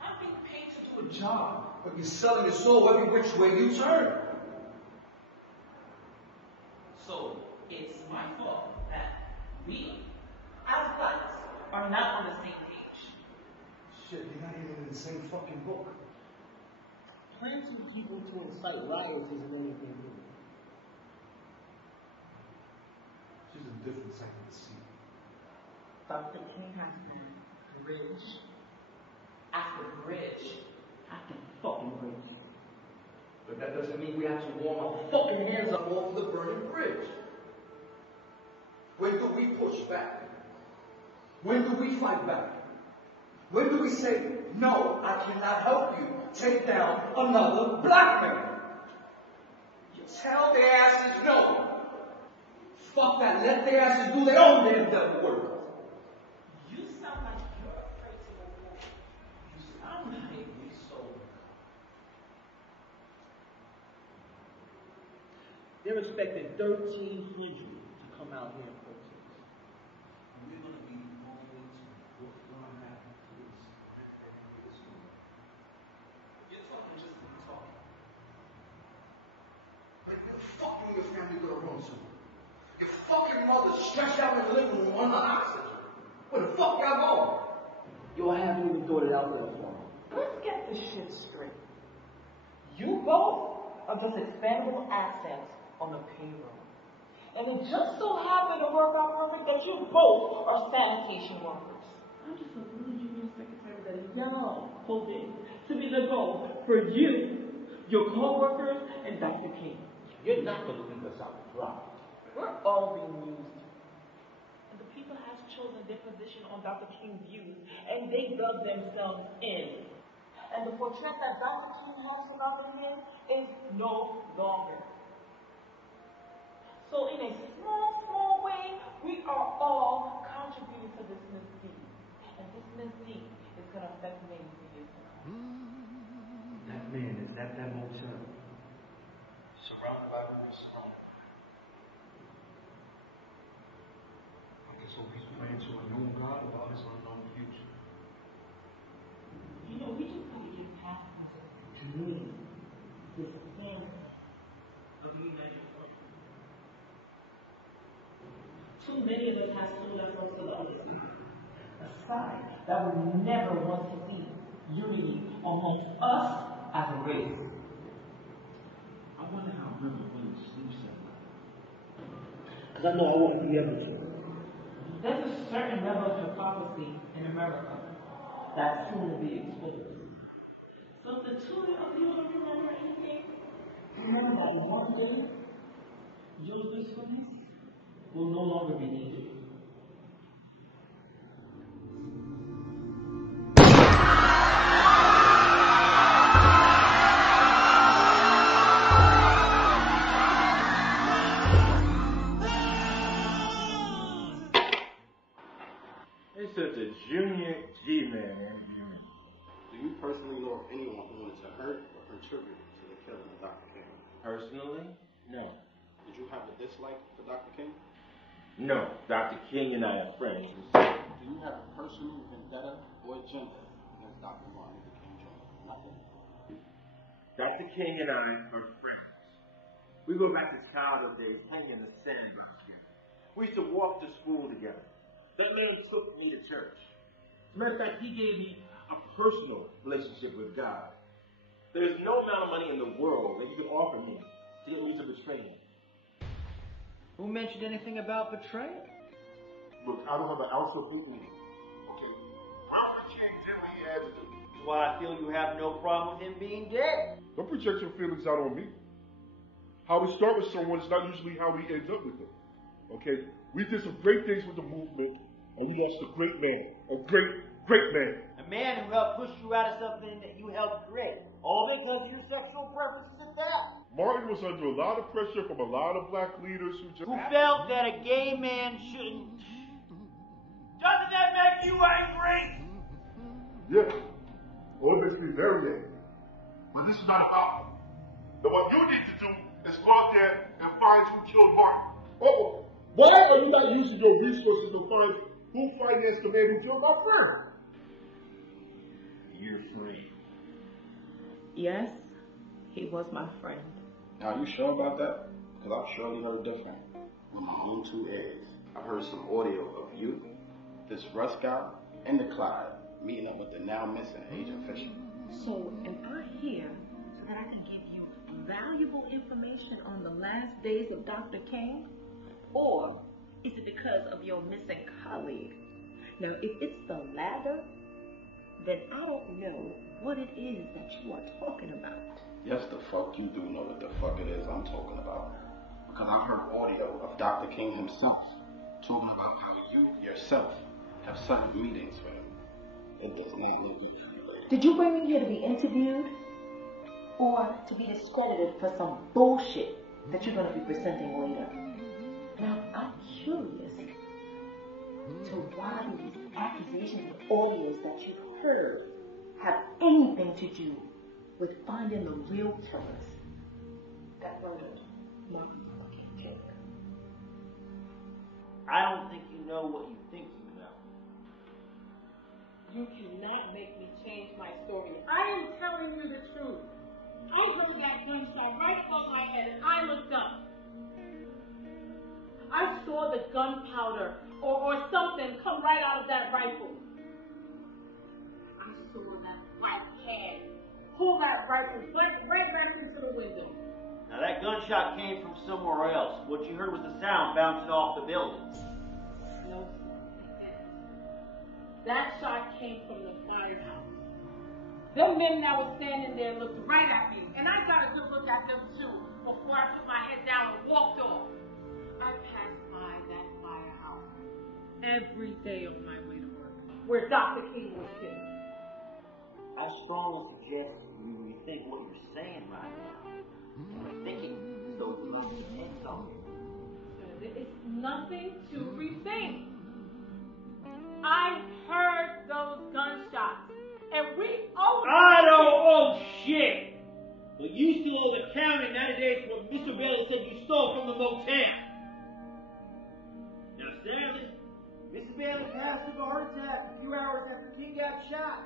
I'm being paid to do a job, but you're selling your soul every which way you turn. So it's my fault that we, as blacks, are not on the same page. Shit, you're not even in the same fucking book. Planting people to incite riots isn't anything new. She's a different sight to see. Dr. King has been bridge after bridge after fucking bridge. But that doesn't mean we have to warm our fucking hands up off the burning bridge. When do we push back? When do we fight back? When do we say, no, I cannot help you take down another black man? You tell their asses no. Fuck that, let their asses do their own damn devil work. You sound like you're afraid to go forward. You sound like we sold. They're expecting 1,300 to come out here and protest. We're going to be moving to Brooklyn afterwards. You're talking just to be talking. But where the fuck you and your family going to run to? Your fucking mother stretched out in the living room on the oxygen. Where the fuck y'all going? You'll have to even throw it out there for them. Let's get this shit straight. You both are just expendable assets on the payroll. And it just so happened to work out perfect that you both are sanitation workers. I'm just a little union secretary that y'all hoping to be the goal for you, your co-workers, and Dr. King. You're not going to leave us out dry. We're all being used. And the people have chosen their position on Dr. King's views, and they dug themselves in. And the portrait that Dr. King has for Dr. King is no longer. So in a small way, we are all contributing to this misdeed. And this misdeed is going to affect many years to come. That man is at that motel, surrounded by Ruby Stone. I guess hope he's praying to a known God about his unknown future. You know, we just got to get past this dream, this fantasy of united front. Too many of us have sold ourselves to the other side. A side that would never want to see unity amongst us as a race. I wonder how River really sleeps at night. Because I know I won't be able to. There's a certain level of hypocrisy in America that soon will be exposed. So if the two of you don't remember anything, remember that one day, your usefulness will no longer be needed. It's just a junior G-man. Do you personally know of anyone who wanted to hurt or contribute to the killing of Dr. King? Personally, no. Did you have a dislike for Dr. King? No, Dr. King and I are friends. Do you have a personal vendetta or agenda against Dr. Martin Luther King Jr.? Nothing. Dr. King and I are friends. We go back to childhood days, hanging in the sandbox. We used to walk to school together. That man took me to church. As a matter of fact, he gave me a personal relationship with God. There's no amount of money in the world that you can offer me to get me to betray him. Who mentioned anything about betrayal? Look, I don't have an ounce of boot in me. Okay? Dr. King did what he had to do. That's why I feel you have no problem with him being dead. Don't project your feelings out on me. How we start with someone is not usually how we end up with them. Okay? We did some great things with the movement, and we lost a great man. A great man. A man who helped push you out of something that you helped create. All because your sexual preferences that? Martin was under a lot of pressure from a lot of black leaders who just... Who felt that a gay man shouldn't... Doesn't that make you angry? Yeah. Well, it makes me very angry. But this is not about me. Now, what you need to do is go out there and find who killed Martin. Oh, why are you not using your resources to find who financed the man who killed my friend? You're free. Yes, he was my friend. Are you sure about that? Because I've surely heard different. With my own 2 ears, I heard some audio of you, this Russ guy, and the Clyde meeting up with the now missing Agent Fisher. So am I here so that I can give you valuable information on the last days of Dr. Kane? Or is it because of your missing colleague? Now, if it's the latter, then I don't know what it is that you are talking about. Yes, the fuck you do know what the fuck it is I'm talking about. Because I heard audio of Dr. King himself talking about how you yourself have certain meetings with him. It does not look good for you, lady. Did you bring me here to be interviewed? Or to be discredited for some bullshit that you're going to be presenting later? Now, I'm curious to why these accusations and audios that you've heard have anything to do with finding the real killers that murdered Martin Luther King. I don't think you know what you think you know. You cannot make me change my story. I am telling you the truth. I heard that gunshot right above my head and I looked up. I saw the gunpowder or something come right out of that rifle. I saw that black hand pull that rifle right back into the window. Now that gunshot came from somewhere else. What you heard was the sound bouncing off the building. No, that shot came from the firehouse. Them men that was standing there looked right at me, and I got a good look at them too before I put my head down and walked off. I passed by that firehouse every day on my way to work, where Dr. King was killed. I strongly suggest you rethink what you're saying right now. You're thinking as though you lost your head something. It's nothing to rethink. I heard those gunshots, and we owe. I don't owe shit. But you still owe the county 90 days for what Mr. Bailey said you stole from the motel. Now, sadly, Mr. Bailey passed of a heart attack a few hours after King got shot.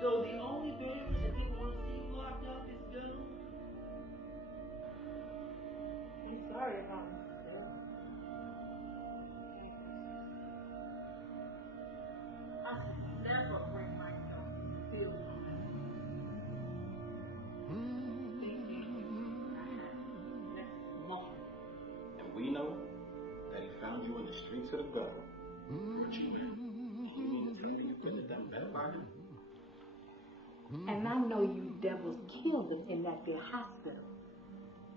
So the only builders that didn't want to see you locked up is done. I'm sorry about Mr. Bailey. I should never bring myself to feel And we know that he found you in the streets of the gutter. Hurt you, man. You mean to tell me you couldn't have done better by him? And I know you devils killed him in that there hospital.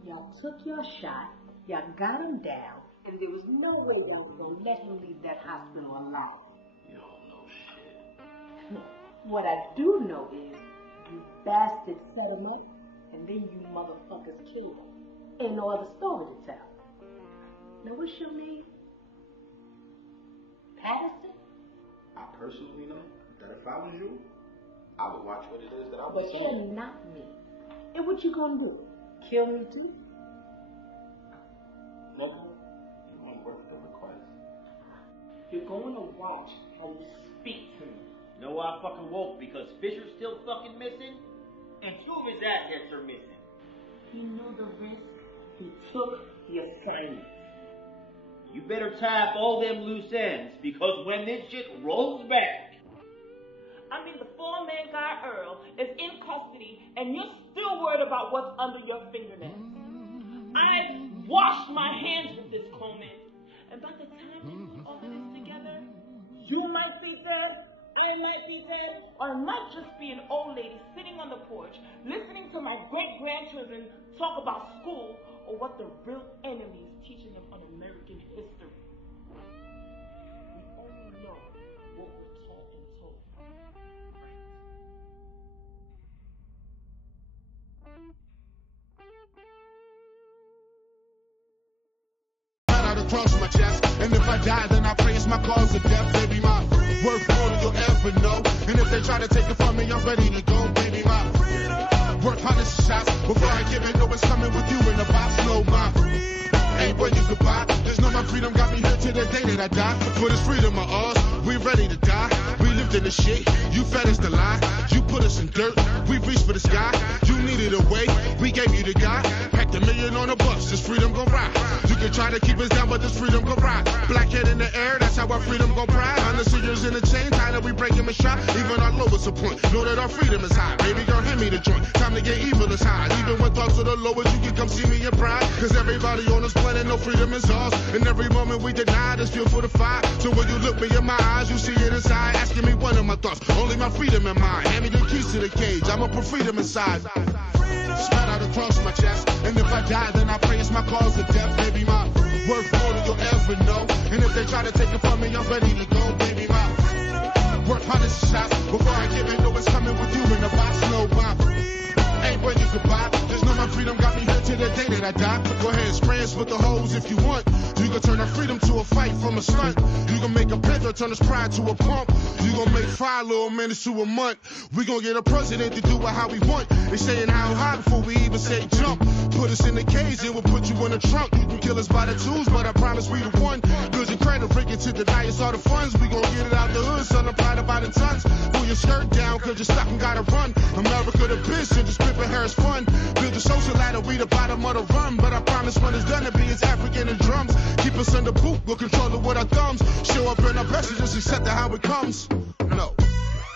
Y'all took your shot, y'all got him down, and there was no way y'all was going to let him leave that hospital alive. You don't know shit. What I do know is you bastards set him up, and then you motherfuckers killed him. Ain't no other story to tell. Now, what's your name? Patterson? I personally know that if I was you, I would watch what it is that I But was you're saying. not me. And what you gonna do? Kill me too? No, you won't work the request. You're going to watch how you speak to me. You know why I fucking woke? Because Fisher's still fucking missing, and 2 of his assets are missing. He knew the risk. He took the assignment. You better tie up all them loose ends, because when this shit rolls back, I mean, the 4-man guy Earl is in custody, and you're still worried about what's under your fingernails. I've washed my hands with this, Coleman, and by the time you put all of this together, you might be dead, I might be dead, or I might just be an old lady sitting on the porch, listening to my great-grandchildren talk about school or what the real enemy is teaching them on American history. We only know what we're taught and told. across my chest. And if I die, then I pray it's my cause of death. Baby, my worth more than you'll ever know. And if they try to take it from me, I'm ready to go. Baby, my worth hundreds of shots before I give it. Know it's coming with you in the box. No, my ain't where you could buy. Just know my freedom got me here to the day that I die. For this freedom of ours, we ready to die. We lived in the shit, you fed us the lie. You put us in dirt, we reached for the sky. You needed a way, we gave you the guy. Packed $1 million on a bus, this freedom gon' ride. You can try to keep us down, but this freedom gon' ride. Black head in the air, that's how our freedom gon' pride. 100 seniors in the chain, tired of we breaking the shot. Even our lowest a point, know that our freedom is high. Baby girl, hand me the joint, time to get evil is high. Even when thoughts are the lowest, you can come see me in pride. Cause everybody on this planet, no freedom is ours. And every moment we deny this fuel for the fire. So when you look me in my eyes, you see it inside. Asking me one of my thoughts, only my freedom in mind. Hand me the keys to the cage, I'ma put freedom inside. Spread out across my chest. And if I die, then I pray it's my cause of death. Baby, my worth more than you'll ever know. And if they try to take it from me, I'm ready to go. Baby, my worth hundreds of shots before I give it. Know it's coming with you in the box. No, my ain't where you could buy. Just know my freedom got me here to the day that I die. Go ahead and spray us with the hoes if you want. You can turn our freedom to a fight from a stunt. You can make a panther turn his pride to a pump. You gon' make 5 little minutes to a month. We gon' get a president to do it how we want. They saying how high before we even say jump. Put us in the cage and we'll put you in the trunk. You can kill us by the twos, but I promise we the one. Cause your credit freaking to deny us all the funds. We gon' get it out the hood, son, applied by the tons. Pull your skirt down cause you're stuck and gotta run. America the bitch and just pimpin' her is fun. Build a social ladder, we the bottom of the run. But I promise when it's done to be it's African and drums. Keep us in the boot, we'll control it with our thumbs. Show up in our best and just accept it how it comes. No.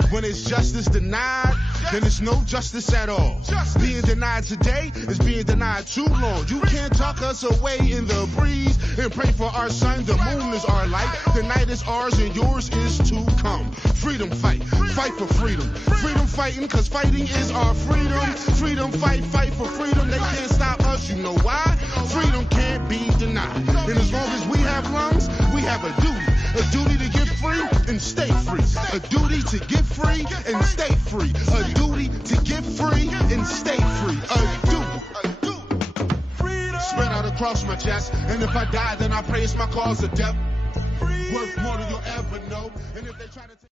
When it's justice denied, then it's no justice at all. Being denied today is being denied too long. You can't talk us away in the breeze and pray for our sun. The moon is our light. The night is ours and yours is to come. Freedom fight, fight for freedom. Freedom fighting, cause fighting is our freedom. Freedom fight, fight for freedom. They can't stop us, you know why? Freedom can't be denied. And as long as we have lungs, we have a duty. A duty to get free and stay free. A duty to get free and stay free. A duty to get free and stay free. A duty. Spread out across my chest. And if I die, then I pray it's my cause of death. Worth more than you'll ever know. And if they try to